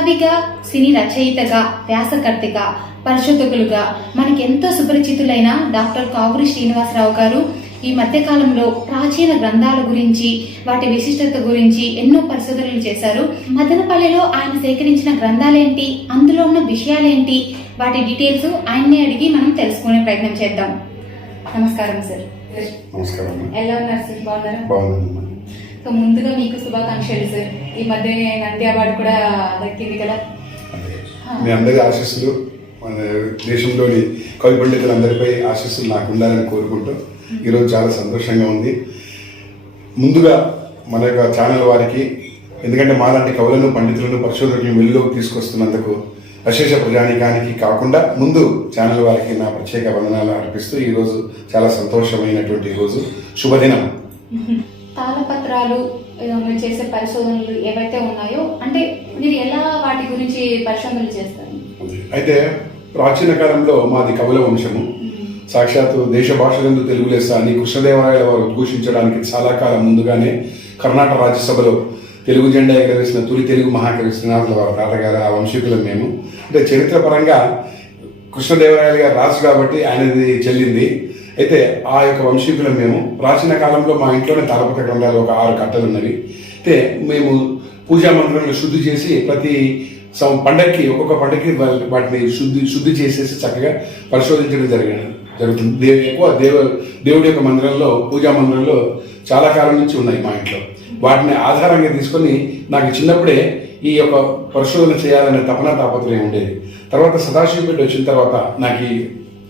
కవిగా, సినీ రచయితగా, వ్యాసకర్తగా, పరిశోధకులుగా మనకి ఎంతో సుపరిచితులైన డాక్టర్ కావూరి శ్రీనివాసరావు గారు ఈ మధ్యకాలంలో ప్రాచీన గ్రంథాల గురించి, వాటి విశిష్టత గురించి ఎన్నో పరిశోధనలు చేశారు. మదనపల్లిలో ఆయన సేకరించిన గ్రంథాలేంటి, అందులో ఉన్న విషయాలేంటి, వాటి డీటెయిల్స్ ఆయన్నే అడిగి మనం తెలుసుకునే ప్రయత్నం చేద్దాం. నమస్కారం సార్. నమస్కారం. ఎలా ఉన్నారు సార్? బాగున్నారా? బాగుందమ్మా. సో ముందుగా మీకు శుభాకాంక్షలు సార్. ఈ మధ్య నంది అవార్డు కూడా దక్కింది కదా. మీ అందరి ఆశీస్సులు, మన దేశంలోని కవి పండితులందరిపై ఆశీస్సులు నాకు ఉండాలని కోరుకుంటూ ఈరోజు చాలా సంతోషంగా ఉంది. ముందుగా మన యొక్క ఛానల్ వారికి, ఎందుకంటే మాలాంటి కవులను, పండితులను, పరిశోధకులను వెలుగులోకి తీసుకొస్తున్నందుకు అశేష ప్రజానికానికి కాకుండా ముందు ఛానల్ వారికి నా ప్రత్యేక వందనాలు అర్పిస్తూ ఈరోజు చాలా సంతోషమైనటువంటి రోజు, శుభదినం. తాళపత్రాలు మీరు చేసే పరిశోధనలు ఏవైతే ఉన్నాయో, అంటే మీరు ఎలా వాటి గురించి పరిశోధనలు చేస్తారు? అయితే ప్రాచీన కాలంలో మాది కవుల వంశము. సాక్షాత్తు దేశ భాషలందు తెలుగు లెస్స అని కృష్ణదేవరాయల వారు ఉద్ఘోషించడానికి చాలా కాలం ముందుగానే కర్ణాటక రాజ్యసభలో తెలుగు జెండా ఎగరవేసిన తొలి తెలుగు మహాకవి శ్రీనివాసుల వారి తాతగారు, ఆ వంశీకులం మేము. అంటే చరిత్ర పరంగా కృష్ణదేవరాయల గారు రాజు కాబట్టి ఆయనది చెల్లింది. అయితే ఆ యొక్క వంశీకులం మేము. ప్రాచీన కాలంలో మా ఇంట్లోనే తాళపత్ర గ్రంథాలు ఒక 6 కట్టలు ఉన్నవి. అయితే మేము పూజా మందిరంలో శుద్ధి చేసి ప్రతి పండగకి, ఒక్కొక్క పండగకి వాటిని శుద్ధి చేసేసి చక్కగా పరిశోధించడం జరుగుతుంది. ఎక్కువ దేవుడి యొక్క మందిరంలో, పూజా మందిరంలో చాలా కాలం నుంచి ఉన్నాయి మా ఇంట్లో. వాటిని ఆధారంగా తీసుకొని నాకు చిన్నప్పుడే ఈ యొక్క పరిశోధన చేయాలనే తాపత్రయం ఉండేది. తర్వాత సదాశివపేట వచ్చిన తర్వాత నాకు ఈ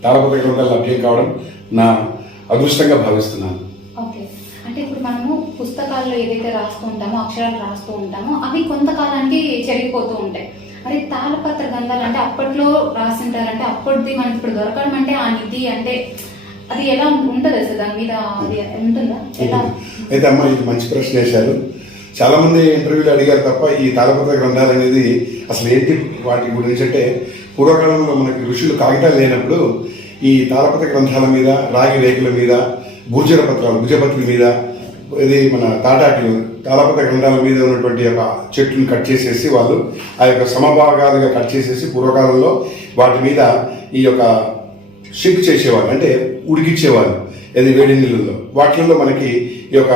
తాళపత్ర గ్రంథాలు లభ్యం కావడం నా అదృష్టంగా భావిస్తున్నాను. ఓకే, అంటే ఇప్పుడు మనము పుస్తకాల్లో ఏదైతే రాస్తూ ఉంటామో, అక్షరాలు రాస్తూ ఉంటామో, అవి కొంతకాలానికి చెరిగిపోతూ ఉంటాయి. మరి తాళపత్ర గ్రంథాలు అంటే అప్పట్లో రాసింటారంటే అప్పటిది మనకి ఇప్పుడు దొరకడం అంటే ఆ నిధి అంటే అది ఎలా ఉంటుంది అసలు? దాని మీద అది ఉంటుందా? ఎలా? అయితే అమ్మ, ఇది మంచి ప్రశ్న వేశారు. చాలా మంది ఇంటర్వ్యూలు అడిగారు తప్ప ఈ తాళపత్ర గ్రంథాలు అనేది అసలు ఏంటి, వాటి గురించి అంటే పూర్వకాలంలో మనకి ఋషులు కాగితాలు లేనప్పుడు ఈ తాళపత్ర గ్రంథాల మీద, రాగి రేకుల మీద, భూజర పత్రాలు, భుజపత్రుల మీద, ఇది మన తాటాకులు, తాళపత్ర గ్రంథాల మీద ఉన్నటువంటి యొక్క చెట్లను కట్ చేసేసి వాళ్ళు ఆ యొక్క సమభాగాలుగా కట్ చేసేసి పూర్వకాలంలో వాటి మీద ఈ యొక్క షిప్ చేసేవాళ్ళు, అంటే ఉడికిచ్చేవాళ్ళు. అది వేడి నీళ్ళలో. వాటిల్లో మనకి ఈ యొక్క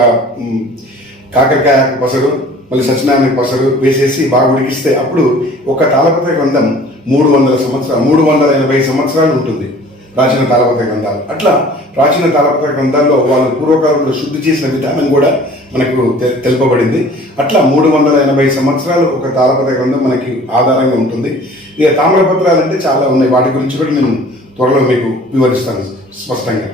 కాకరకాయ పసరు, మళ్ళీ సత్యనారాయణ పసరు వేసేసి బాగా ఉడికిస్తే అప్పుడు ఒక తాళపత్ర గ్రంథం 380 సంవత్సరాలు ఉంటుంది. ప్రాచీన తాళపత్ర గ్రంథాలు. అట్లా ప్రాచీన తాళపత్ర గ్రంథాల్లో వాళ్ళు పూర్వకాలంలో శుద్ధి చేసిన విధానం కూడా మనకు తెలుపబడింది. అట్లా 380 సంవత్సరాలు ఒక తాళపత్ర గ్రంథం మనకి ఆధారంగా ఉంటుంది. ఇక తామ్రపత్రాలు అంటే చాలా ఉన్నాయి. వాటి గురించి కూడా నేను త్వరలో మీకు వివరిస్తాను స్పష్టంగా.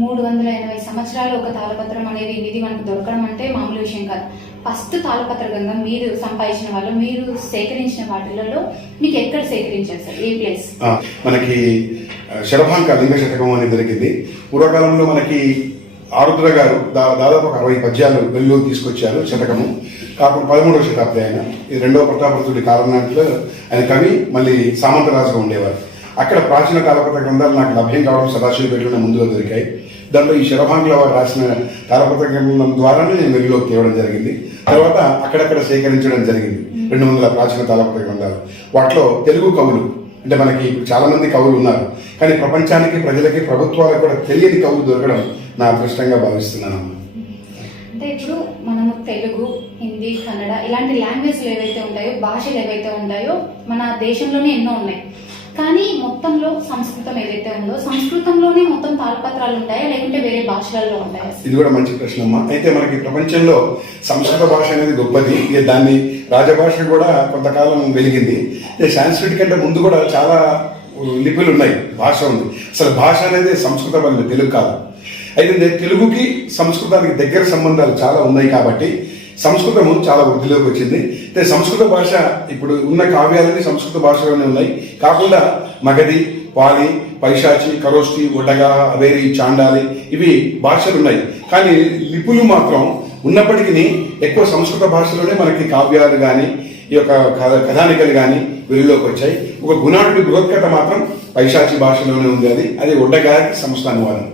380 సంవత్సరాలు ఒక తాళపత్రం అనేది నిధి మనకు దొరకడం అంటే మామూలు విషయం కాదు. ఫస్ట్ తాళపత్ర గ్రంథం మీరు సంపాదించిన వాళ్ళు, మీరు సేకరించిన వాటిలలో మీకు ఎక్కడ సేకరించారు సార్? ఏ ప్లేస్? మనకి శరభాంక లింగ శతకం అనేది దొరికింది. పూర్వకాలంలో మనకి ఆరుద్ర గారు దాదాపు ఒక 60 పద్యాలు వెలుగులోకి తీసుకొచ్చారు. శతకము కాకుండా 13వ శతాబ్ది ఆయన. ఇది 2వ ప్రతాపరుద్రుడి కాలం నాటిలో ఆయన కవి, మళ్ళీ సామంతరాజుగా ఉండేవారు. అక్కడ ప్రాచీన తాళపత్ర గ్రంథాలు నాకు లభ్యం కావడం సదాశివపేటలో ముందుగా దొరికాయి. దాంట్లో ఈ శరభాంకుల వారు రాసిన తాళపత్ర గ్రంథం ద్వారానే నేను వెలుగులోకి తేవడం జరిగింది. తర్వాత అక్కడక్కడ సేకరించడం జరిగింది 200 ప్రాచీన తాళపత్ర గ్రంథాలు. వాటిలో తెలుగు కవులు, అంటే మనకి చాలా మంది కవులు ఉన్నారు, కానీ ప్రపంచానికి, ప్రజలకి, ప్రభుత్వాలకు కూడా తెలియని కవులు దొరకడం నా అదృష్టంగా భావిస్తున్నాను. అంటే ఇప్పుడు మనము తెలుగు, హిందీ, కన్నడ ఇలాంటి లాంగ్వేజ్లు ఏవైతే ఉంటాయో, భాషలు ఏవైతే ఉంటాయో మన దేశంలోనే ఎన్నో ఉన్నాయి. కానీ మొత్తంలో సంస్కృతం ఏదైతే ఉందో, సంస్కృతంలోనే మొత్తం తాళపత్రాలు ఉంటాయా, లేకుంటే వేరే భాషలలో ఉంటాయా? ఇది కూడా మంచి ప్రశ్న అమ్మా. అయితే మనకి ప్రపంచంలో సంస్కృత భాష అనేది గొప్పది. దాన్ని రాజభాష కూడా కొంతకాలం వెలిగింది. సాంస్క్రిట్ కంటే ముందు కూడా చాలా లిపులు ఉన్నాయి, భాష ఉంది. అసలు భాష అనేది సంస్కృతం అనేది తెలుగు కాదు. అయితే తెలుగుకి సంస్కృతానికి దగ్గర సంబంధాలు చాలా ఉన్నాయి కాబట్టి సంస్కృతము చాలా వృద్ధిలోకి వచ్చింది. అయితే సంస్కృత భాష ఇప్పుడు ఉన్న కావ్యాలన్నీ సంస్కృత భాషలోనే ఉన్నాయి. కాకుండా మగధి, పాలి, పైశాచి, ఖరోష్టి, ఒడగా, అవేరి, చాండాలి ఇవి భాషలు ఉన్నాయి. కానీ లిపులు మాత్రం ఉన్నప్పటికీ ఎక్కువ సంస్కృత భాషలోనే మనకి కావ్యాలు కానీ, ఈ యొక్క కథానికలు కానీ వెలుగులోకి వచ్చాయి. ఒక గుణాఢ్యుడి బృహత్కథ మాత్రం పైశాచి భాషలోనే ఉంది. అది ఒడ్డగాకి సంస్థ అనువాదం.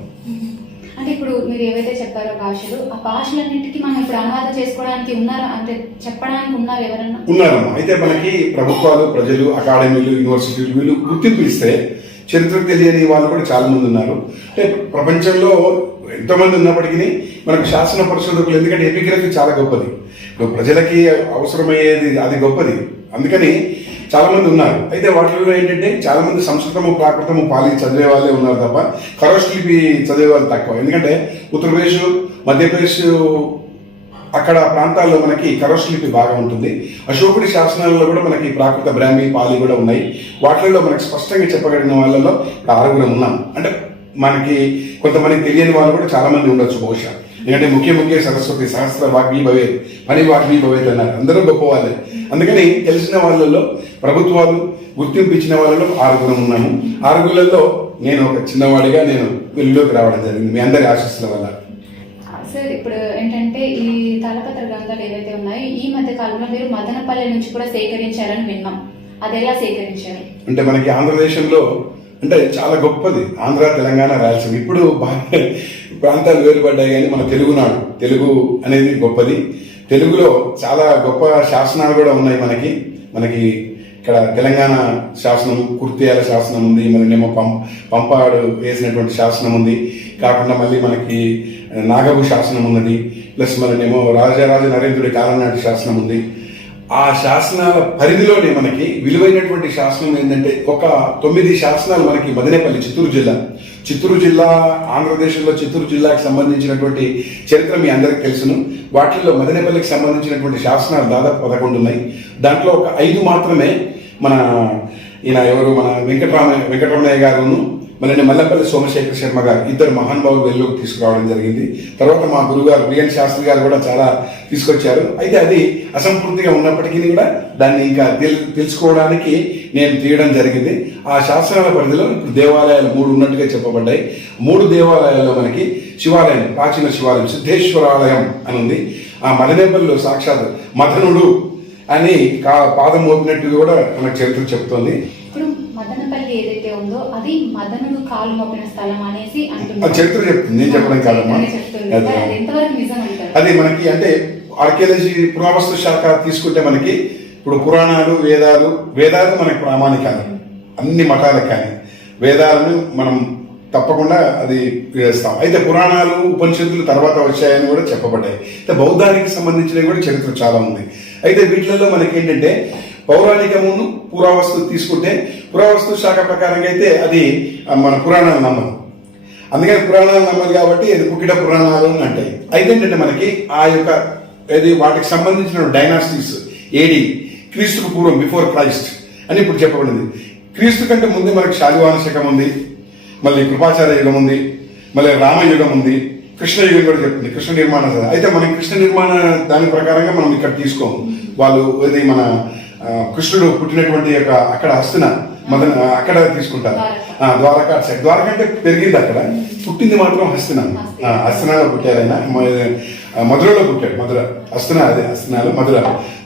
అంటే ఇప్పుడు మీరు ఏవైతే చెప్పారో భాషలు, ఆ భాషలన్నింటికి మనం ఇప్పుడు అనువాదం చేసుకోవడానికి ఉన్నారా, అంటే చెప్పడానికి ఉన్నారు ఎవరన్నా? ఉన్నారమ్మా. అయితే మనకి ప్రభుత్వాలు, ప్రజలు, అకాడమీలు, యూనివర్సిటీలు వీళ్ళు గుర్తింపు ఇస్తే చరిత్ర తెలియని వాళ్ళు కూడా చాలా మంది ఉన్నారు. అంటే ప్రపంచంలో ఎంతోమంది ఉన్నప్పటికీ మనకు శాసన పరిశోధకులు, ఎందుకంటే ఎపిగ్రఫీ చాలా గొప్పది, ఇప్పుడు ప్రజలకి అవసరమయ్యేది అది గొప్పది, అందుకని చాలా మంది ఉన్నారు. అయితే వాటిలో ఏంటంటే చాలా మంది సంస్కృతము, ప్రాకృతము, పాలి చదివే వాళ్ళే ఉన్నారు తప్ప ఖరోష్ఠ లిపి చదివే వాళ్ళు తక్కువ. ఎందుకంటే ఉత్తరప్రదేశ్, మధ్యప్రదేశ్ అక్కడ ప్రాంతాల్లో మనకి ఖరోష్ఠ లిపి బాగా ఉంటుంది. అశోకుడి శాసనాలలో కూడా మనకి ప్రాకృత, బ్రాహ్మీ, పాలి కూడా ఉన్నాయి. వాటిల్లో మనకి స్పష్టంగా చెప్పగలిగిన వాళ్ళలో 6 ఉన్నాం. అంటే మనకి కొంతమంది తెలియని వాళ్ళు కూడా చాలా మంది ఉండొచ్చు బహుశా. ఎందుకంటే ముఖ్య సరస్వతి సహస్ర వాగ్మీ భవేత్, పని వాగ్మీ భవేత్ అన్నారు. అందరూ గొప్ప వాళ్ళే. అందుకని తెలిసిన వాళ్ళలో, ప్రభుత్వాలు గుర్తింపు ఇచ్చిన వాళ్ళలో 6 ఉన్నాము. 6లో నేను ఒక చిన్నవాడిగా నేను వెలుగులోకి రావడం జరిగింది మీ అందరి ఆశీస్సుల వల్ల. సార్, ఇప్పుడు ఏంటంటే ఈ తాళపత్ర గ్రంథాలు ఏవైతే ఉన్నాయో ఈ మధ్య కాలంలో మీరు మదనపల్లి నుంచి కూడా సేకరించారని విన్నాం. అది ఎలా సేకరించారు? అంటే మనకి ఆంధ్రదేశంలో అంటే చాలా గొప్పది ఆంధ్ర, తెలంగాణ, రాయలసీమ. ఇప్పుడు బాగా ప్రాంతాలు వేరుపడ్డాయి, కానీ మన తెలుగునాడు, తెలుగు అనేది గొప్పది. తెలుగులో చాలా గొప్ప శాసనాలు కూడా ఉన్నాయి. మనకి ఇక్కడ తెలంగాణ శాసనం, కుర్తియాల శాసనం ఉంది, మళ్ళీనేమో పంపాడు వేసినటువంటి శాసనం ఉంది. కాకుండా మళ్ళీ మనకి నాగబు శాసనం ఉన్నది, ప్లస్ మళ్ళీనేమో రాజరాజ నరేంద్రుడి కాలనాటి శాసనం ఉంది. ఆ శాసనాల పరిధిలోనే మనకి విలువైనటువంటి శాసనం ఏంటంటే ఒక 9 శాసనాలు మనకి మదనేపల్లి, చిత్తూరు జిల్లా ఆంధ్రదేశంలో చిత్తూరు జిల్లాకి సంబంధించినటువంటి చరిత్ర మీ అందరికి తెలుసును. వాటిల్లో మదనేపల్లికి సంబంధించినటువంటి శాసనాలు దాదాపు 11 ఉన్నాయి. దాంట్లో ఒక 5 మాత్రమే మన మన వెంకటరమణయ్య గారును మళ్ళీ మల్లపల్లి సోమశేఖర శర్మ గారు, 2 మహానుభావులు వెలుగులోకి తీసుకురావడం జరిగింది. తర్వాత మా గురుగారు బిఎన్ శాస్త్రి గారు కూడా చాలా తీసుకొచ్చారు. అయితే అది అసంపూర్తిగా ఉన్నప్పటికీ కూడా దాన్ని ఇంకా తెలుసుకోవడానికి నేను తీయడం జరిగింది. ఆ శాసనాల పరిధిలో ఇప్పుడు దేవాలయాలు 3 ఉన్నట్టుగా చెప్పబడ్డాయి. 3 దేవాలయాల్లో మనకి శివాలయం, ప్రాచీన శివాలయం సిద్ధేశ్వరాలయం అని ఉంది. ఆ మదనేపల్లిలో సాక్షాత్ మదనుడు అని పాదం మోపినట్టుగా కూడా మనకు చరిత్ర చెప్తోంది. ఇప్పుడు మదనపల్లి ఏదైతే ఉందో అది మదనుడు కాలు మోపిన స్థలం అనేసి అంటున్నారు. చరిత్ర చెప్తుంది, నేను చెప్పడం కాదమ్మా. అది మనకి అంటే ఆర్కియాలజీ పురావస్తు శాఖ తీసుకుంటే మనకి ఇప్పుడు పురాణాలు, వేదాలు మనకి ప్రామాణికాలు, అన్ని మఠాలకు కానీ వేదాలను మనం తప్పకుండా అది వేస్తాం. అయితే పురాణాలు, ఉపనిషత్తులు తర్వాత వచ్చాయని కూడా చెప్పబడ్డాయి. అయితే బౌద్ధానికి సంబంధించినవి కూడా చరిత్ర చాలా ఉంది. అయితే వీటిలలో మనకి ఏంటంటే పౌరాణికమును, పురావస్తు తీసుకుంటే పురావస్తు శాఖ ప్రకారంగా అయితే అది మన పురాణాలు నమ్మదు. అందుకని పురాణాలు నమ్మదు కాబట్టి అది పుట్టిన పురాణాలు అని అంటాయి. అయితే ఏంటంటే మనకి ఆ యొక్క వాటికి సంబంధించిన డైనాసిటీస్ ఏడి, క్రీస్తుకు పూర్వం, బిఫోర్ క్రైస్ట్ అని ఇప్పుడు చెప్పబడింది. క్రీస్తు కంటే ముందే మనకి శాలివాహన శకం ఉంది, మళ్ళీ కృపాచార్య యుగం ఉంది, మళ్ళీ రామయుగం ఉంది, కృష్ణ యుగం కూడా చెప్తుంది, కృష్ణ నిర్మాణ. అయితే మనం కృష్ణ నిర్మాణ దాని ప్రకారంగా మనం ఇక్కడ తీసుకోము. వాళ్ళు ఇది మన కృష్ణుడు పుట్టినటువంటి యొక్క అక్కడ హస్తిన అక్కడ తీసుకుంటారు. ద్వారకా సైడ్, ద్వారక అంటే పెరిగింది అక్కడ, పుట్టింది మాత్రం హస్తినాలో పుట్టారు. ఆయన మధురలో పుట్టాడు, హస్తినాలు మధుర,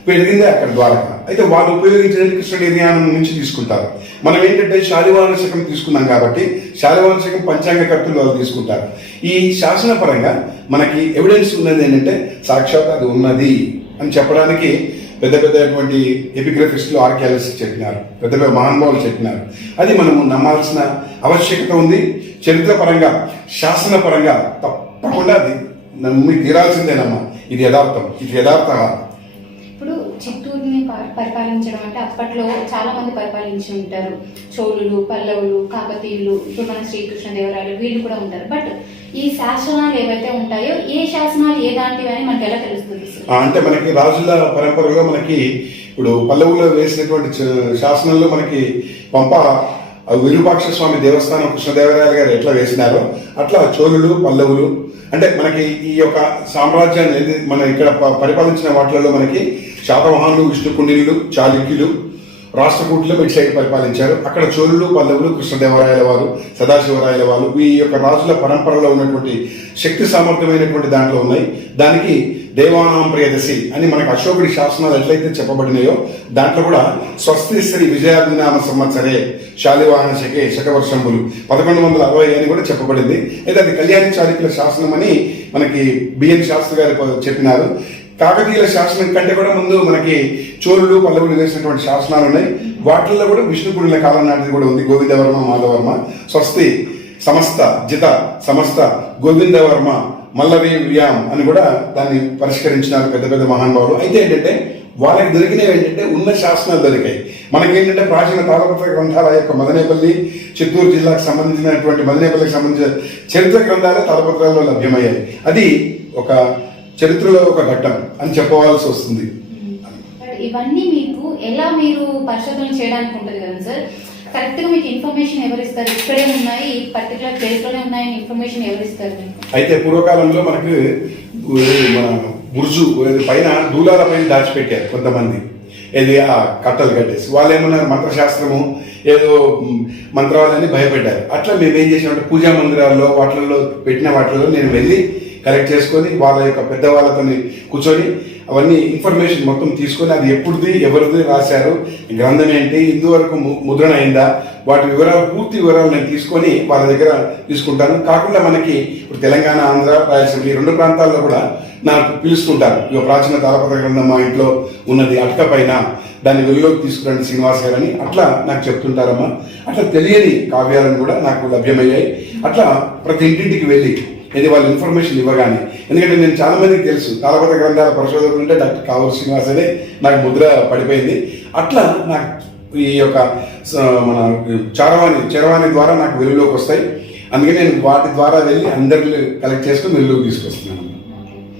పెరిగిందే అక్కడ ద్వారక. అయితే వాళ్ళు ఉపయోగించిన కృష్ణ నిర్యాణం నుంచి తీసుకుంటారు. మనం ఏంటంటే శాలివాహన శకం తీసుకున్నాం కాబట్టి శాలివాహన శకం పంచాంగకర్తలు వాళ్ళు తీసుకుంటారు. ఈ శాసన పరంగా మనకి ఎవిడెన్స్ ఉన్నది ఏంటంటే సాక్షాత్ అది ఉన్నది అని చెప్పడానికి పెద్దటువంటి ఎపిగ్రఫిస్టులు, ఆర్కియాలజిస్ట్ చెప్పినారు, పెద్ద మహానుభావులు చెప్పినారు. అది మనము నమ్మాల్సిన ఆవశ్యకత ఉంది. చరిత్ర పరంగా, శాసన పరంగా తప్పకుండా అది నమ్మి తీరాల్సిందేనమ్మా. ఇది యథార్థం, ఇది యథార్థ. ఇప్పుడు చిత్తూరుని పరిపాలించడం అంటే అప్పట్లో చాలా మంది పరిపాలించి ఉంటారు. చోళులు, పల్లవులు, కాకతీయులు, ఇప్పుడు మన శ్రీకృష్ణదేవరాయలు వీళ్ళు కూడా ఉంటారు. బట్ ఈ శాసనాలు ఏవైతే ఉంటాయో ఏ శాసనాలు ఏ దాంటివి అని మనకి ఎలా తెలుస్తుంది? అంటే మనకి రాజుల పరంపరలో మనకి ఇప్పుడు పల్లవులో వేసినటువంటి శాసనంలో మనకి పంప విరూపాక్ష స్వామి దేవస్థానం కృష్ణదేవరాయలు గారు ఎట్లా వేసినారో అట్లా చోళులు, పల్లవులు, అంటే మనకి ఈ యొక్క సామ్రాజ్యాన్ని మన ఇక్కడ పరిపాలించిన వాటిలలో మనకి శాతవాహనులు, విష్ణుకుండినులు, చాళుక్యులు, రాష్ట్రకూటులో ఇటు సైడ్ పరిపాలించారు. అక్కడ చోళులు, పల్లవులు, కృష్ణదేవరాయల వారు, సదాశివరాయల వారు, ఈ యొక్క రాజుల పరంపరలో ఉన్నటువంటి శక్తి సామర్థ్యమైనటువంటి దాంట్లో ఉన్నాయి. దానికి దేవానాం ప్రియదశి అని మనకు అశోకుడి శాసనాలు ఎట్లయితే చెప్పబడినాయో దాంట్లో కూడా స్వస్తి శ్రీ విజయాభినామ సంవత్సరే శాలివాహన శకే శకవర్షంబులు 1160 అని కూడా చెప్పబడింది. అయితే అది కళ్యాణి చాళుక్యుల శాసనం అని మనకి బిఎన్ శాస్త్రి గారు చెప్పినారు. కాకతీయుల శాసనం కంటే కూడా ముందు మనకి చోళులు, పల్లవులు వేసినటువంటి శాసనాలు ఉన్నాయి. వాటిల్లో కూడా విష్ణుకుడుల కాలం నాటిది కూడా ఉంది. గోవిందవర్మ, మాధవర్మ, స్వస్తి సమస్త జిత సమస్త గోవిందవర్మ మల్లవీర్యాం అని కూడా దాన్ని పరిష్కరించినారు పెద్ద పెద్ద మహానుభావులు. అయితే ఏంటంటే వాళ్ళకి దొరికినవి ఏంటంటే ఉన్న శాసనాలు దొరికాయి. మనకేంటంటే ప్రాచీన తాళపత్ర గ్రంథాల యొక్క మదనేపల్లి, చిత్తూరు జిల్లాకు సంబంధించినటువంటి మదనేపల్లికి సంబంధించిన చరిత్ర గ్రంథాలే తాళపత్రాల్లో లభ్యమయ్యాయి. అది ఒక చరిత్రలో ఒక ఘట్టం అని చెప్పవలసి వస్తుంది. ఇవన్నీ మీకు ఎలా మీరు పరిశోధన చేయడానికి ఉంటుంది కదా సార్? కరెక్ట్ గా మీకు ఇన్ఫర్మేషన్ ఎవరు ఇస్తారు? ఇక్కడే ఉన్నాయి, పర్టికులర్ ప్లేస్ లోనే ఉన్నాయని ఇన్ఫర్మేషన్ ఎవరు ఇస్తారు మీకు? అయితే పూర్వకాలంలో మనకు మన బుర్జు పైన దూలాల పైన దాచిపెట్టారు కొంతమంది. ఏది ఆ కట్టలు కట్టేసి వాళ్ళు ఏమన్నారు, మంత్రశాస్త్రము ఏదో మంత్రాలని భయపెట్టారు. అట్లా మేము ఏం చేసామంటే పూజా మందిరాల్లో వాటిల్లో పెట్టిన వాటిల్లో నేను వెళ్ళి కలెక్ట్ చేసుకొని వాళ్ళ యొక్క పెద్దవాళ్ళతో కూర్చొని అవన్నీ ఇన్ఫర్మేషన్ మొత్తం తీసుకొని అది ఎప్పుడుది, ఎవరిది రాశారు, గ్రంథం ఏంటి, ఇందువరకు ముద్రణ అయిందా, వాటి వివరాలు, పూర్తి వివరాలు నేను తీసుకొని వాళ్ళ దగ్గర తీసుకుంటాను. కాకుండా మనకి ఇప్పుడు తెలంగాణ, ఆంధ్ర, రాయలసీమ ఈ 2 ప్రాంతాల్లో కూడా నాకు పిలుస్తుంటారు. ఇక ప్రాచీన తాళపత్ర గ్రంథం మా ఇంట్లో ఉన్నది అటక పైన, దాన్ని వెలుగులోకి తీసుకురండి శ్రీనివాస్ గారు అని అట్లా నాకు చెప్తుంటారమ్మా. అట్లా తెలియని కావ్యాలను కూడా నాకు లభ్యమయ్యాయి. అట్లా ప్రతి ఇంటింటికి వెళ్ళి ఇది వాళ్ళ ఇన్ఫర్మేషన్ ఇవ్వగానే, ఎందుకంటే నేను చాలా మందికి తెలుసు తాళపత్ర గ్రంథాల పరిశోధకులు అంటే డాక్టర్ కావూరు శ్రీనివాస్ అనే నాకు ముద్ర పడిపోయింది. అట్లా నాకు ఈ యొక్క మన చరవాణి ద్వారా నాకు వెలుగులోకి వస్తాయి. అందుకే నేను వాటి ద్వారా వెళ్ళి అందరిని కలెక్ట్ చేసుకుని వెలుగులోకి తీసుకొస్తున్నాను.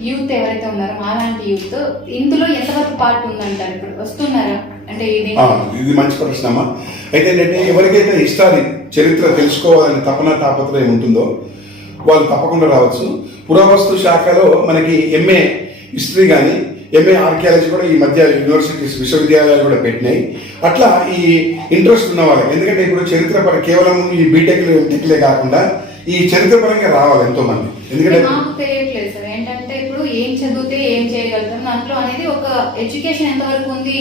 యూత్ ఎవరైతే ఉన్నారో మాలాంటి యూత్ ఇందులో ఎంతవరకు పార్ట్ ఉందంటారు? ఇప్పుడు వస్తున్నారా అంటే? ఇది మంచి ప్రశ్న అమ్మా. అయితే ఏంటంటే ఎవరికైతే హిస్టరీ చరిత్ర తెలుసుకోవాలని తాపత్రయం ఉంటుందో వాళ్ళు తప్పకుండా రావచ్చు. పురావస్తు శాఖలో మనకి ఎంఏ హిస్టరీ కానీ ఎంఏ ఆర్కియాలజీ కూడా ఈ మధ్య యూనివర్సిటీస్, విశ్వవిద్యాలయాలు కూడా పెట్టినాయి. అట్లా ఈ ఇంట్రెస్ట్ ఉన్న వాళ్ళకి, ఎందుకంటే ఇప్పుడు చరిత్ర కేవలం ఈ బీటెక్లు, ఎంటెక్లే కాకుండా ఈ చరిత్ర పరంగా రావాలి ఎంతో మంది. ఎందుకంటే నాకు తెలియట్లేదు సార్ ఏంటంటే ఇప్పుడు ఏం చదివితే ఏం చేయగలుగుతాం దాంట్లో అనేది ఒక ఎడ్యుకేషన్ ఎంతవరకు ఉంది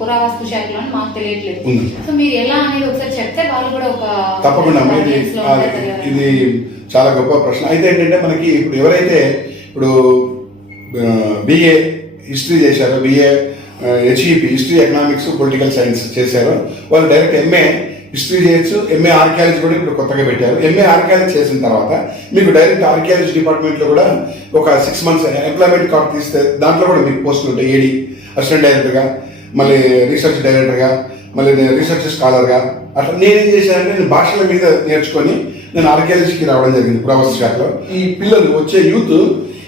పురావస్తు శాఖలో అని మాకు తెలియట్లేదు. సో మీరు ఎలా అనేది ఒకసారి చెప్తే వాళ్ళు కూడా ఒక తప్పకుండా ఇది చాలా గొప్ప ప్రశ్న. అయితే ఏంటంటే మనకి ఇప్పుడు ఎవరైతే ఇప్పుడు బిఏ హిస్టరీ చేశారో, BA HEP history, economics, political science చేశారో వాళ్ళు డైరెక్ట్ ఎంఏ హిస్టరీ చేయొచ్చు. ఎంఏ ఆర్కియాలజీ కూడా ఇప్పుడు కొత్తగా పెట్టారు. ఎంఏ ఆర్కియాలజీ చేసిన తర్వాత మీకు డైరెక్ట్ ఆర్కియాలజీ డిపార్ట్మెంట్లో కూడా ఒక 6 months ఎంప్లాయ్మెంట్ కార్డు తీస్తే దాంట్లో కూడా మీకు పోస్టులు ఉంటాయి. ఏడి అసిస్టెంట్ డైరెక్టర్గా, మళ్ళీ రీసెర్చ్ డైరెక్టర్గా, మళ్ళీ రీసెర్చ్ స్కాలర్గా. అట్లా నేనేం చేశానంటే నేను భాషల మీద నేర్చుకొని నేను ఆర్కియాలజీకి రావడం జరిగింది పురావస్తు శాఖలో. ఈ పిల్లలు వచ్చే యూత్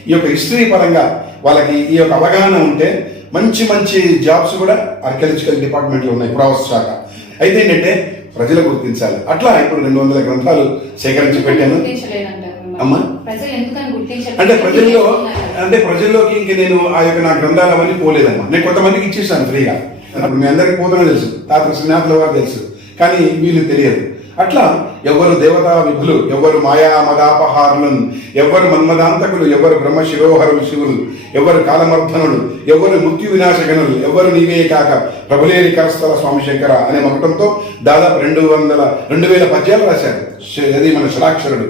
ఈ యొక్క హిస్టరీ పరంగా వాళ్ళకి ఈ యొక్క అవగాహన ఉంటే మంచి మంచి జాబ్స్ కూడా ఆర్కియాలజికల్ డిపార్ట్మెంట్లో ఉన్నాయి పురావస్తు శాఖ. అయితే ఏంటంటే ప్రజలు గుర్తించాలి. అట్లా ఇప్పుడు 200 గ్రంథాలు సేకరించి పెట్టాను అమ్మా. అంటే ప్రజల్లోకి ఇంక నేను ఆ యొక్క నా గ్రంథాలు అవన్నీ పోలేదమ్మా. నేను కొంతమందికి ఇచ్చేసాను ఫ్రీగా. మీ అందరికీ పోతున్నా తెలుసు, తాత శ్రీనాథుల వారు తెలుసు, కానీ వీళ్ళు తెలియదు. అట్లా ఎవరు దేవతా విభులు, ఎవరు మాయా మదాపహారులను, ఎవరు మన్మదాంతకులు, ఎవరు బ్రహ్మ శిరోహరులు శివులు, ఎవరు కాలమర్ధనులు, ఎవరు మృత్యు వినాశగనులు, ఎవరు నీవే కాక ప్రభులేని కరస్థల స్వామి శంకర అనే మకుటంతో దాదాపు 2000 పద్యాలు రాశారు. అది మన శిలాక్షరుడు.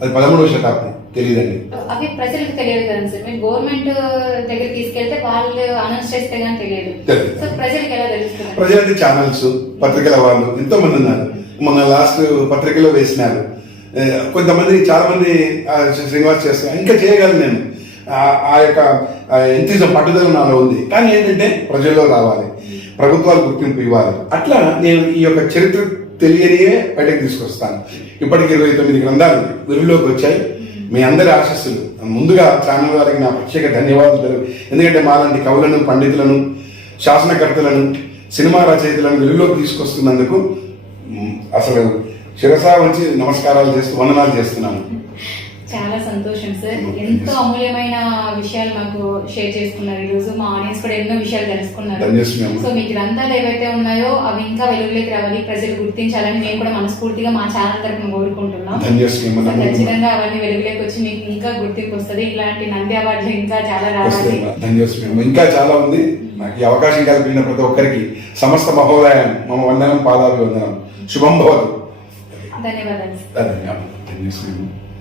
అది 13వ శతాబ్దం. తెలియదండి, అవి ప్రజలకు తెలియదు కదా సార్. మీరు గవర్నమెంట్ దగ్గర తీసుకెళ్తే వాళ్ళు అనౌన్స్ చేస్తే కానీ తెలియదు. సో ప్రజలకు ఎలా తెలుస్తుంది? ప్రజలంటే ఛానల్స్, పత్రికల వాళ్ళు ఎంతో మంది ఉన్నారు. మొన్న లాస్ట్ పత్రికలో వేసినారు. కొంతమంది, చాలా మంది శ్రీనివాస్ చేస్తున్నారు. ఇంకా చేయగలను నేను. ఆ యొక్క ఎంతిజం, పట్టుదల నాలో ఉంది. కానీ ఏంటంటే ప్రజల్లో రావాలి, ప్రభుత్వాలు గుర్తింపు ఇవ్వాలి. అట్లా నేను ఈ యొక్క చరిత్ర తెలియనియే బయటకు తీసుకొస్తాను. ఇప్పటికి 29 గ్రంథాలు వెలుగులోకి వచ్చాయి. మీ అందరి ఆశస్సులు. ముందుగా ఛానల్ వారికి నా ప్రత్యేక ధన్యవాదాలు. ఎందుకంటే మాలాంటి కవులను, పండితులను, శాసనకర్తలను, సినిమా రచయితలను వెలుగులోకి తీసుకొస్తున్నందుకు అసలు శిరసా వచ్చి నమస్కారాలు చేస్తూ వందనాలు చేస్తున్నాను. చాలా సంతోషం సార్. ఎంతో అమూల్యమైన విషయాలు మాకు షేర్ చేసుకున్నారు ఈ రోజు. మా ఆడియన్స్ కూడా ఎన్నో విషయాలు తెలుసుకున్నారు. సో మీ గ్రంథాలు ఏవైతే ఉన్నాయో అవి ఇంకా వెలుగులోకి రావాలి, ప్రజలు గుర్తించాలని మేము కూడా మనస్ఫూర్తిగా మా ఛానల్ తరఫున కోరుకుంటున్నాం. సో ఖచ్చితంగా అవన్నీ వెలుగులోకి వచ్చి మీకు ఇంకా గుర్తింపు వస్తుంది. ఇలాంటి నంది అవార్డులు ఇంకా చాలా రావాలి. ఇంకా చాలా ఉంది. నాకు ఈ అవకాశం కల్పించిన ప్రతి ఒక్కరికి సమస్త మహోదయం మమ వందనం, పాదాభివందనం. శుభం భవతు. ధన్యవాదాలు. ధన్యవాదాలు.